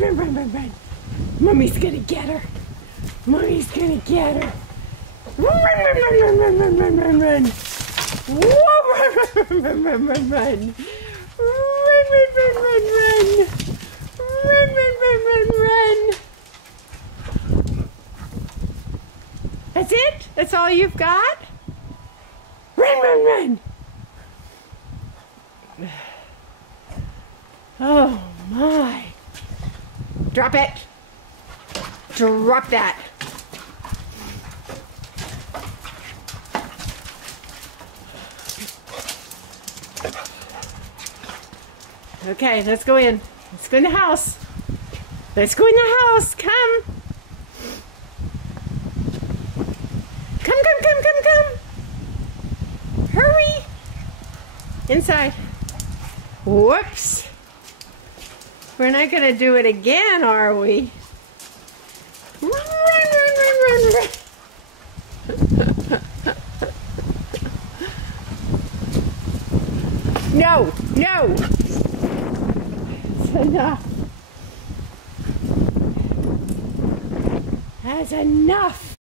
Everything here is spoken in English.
run, run, run, run. Mommy's gonna get her. Mommy's gonna get her. Run, run, run, run, run, run, run, run, run. Whoa, run, run, run, run, run, run. Run, run, run, run, run. Run, run, run, run, run. That's it? That's all you've got? Run, run, run. Oh my. Drop it. Drop that. Okay, let's go in. Let's go in the house. Let's go in the house. Come. Come, come, come, come, come. Hurry. Inside. Whoops. We're not going to do it again, are we? Run, run, run, run, run, run. No, no. That's enough. That's enough.